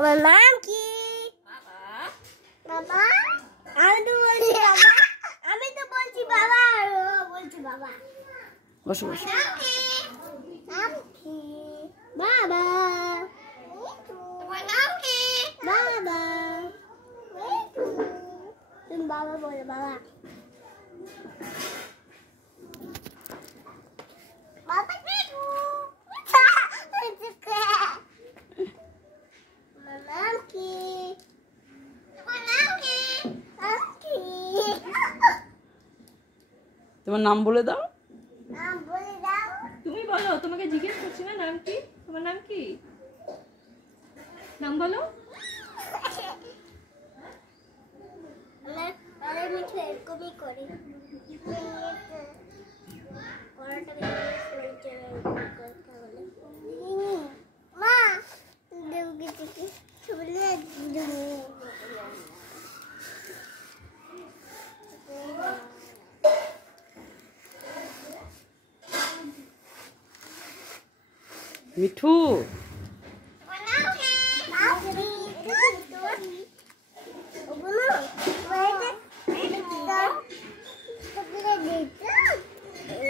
তোমার নাম কি? বাবা আমি তো বলছি বাবা, আমি তো বলছি বাবা, বলছি বাবা। বসো বসো। নাম কি? বাবা। তোমার নাম কি? বাবা। তুমি বাবা বলো, বাবা। বাবা দেখো। তোমার নাম কি? তোমার নাম কি? নাম কি? তোমার নাম বলে দাও। নাম বলে দাও। তুমি বলো, তোমাকে জিজ্ঞেস করছি না নাম কি? তোমার নাম কি? নাম বলো। আরে মিঠু এরকমই করি। মা দেবকে থেকে চলে মিঠু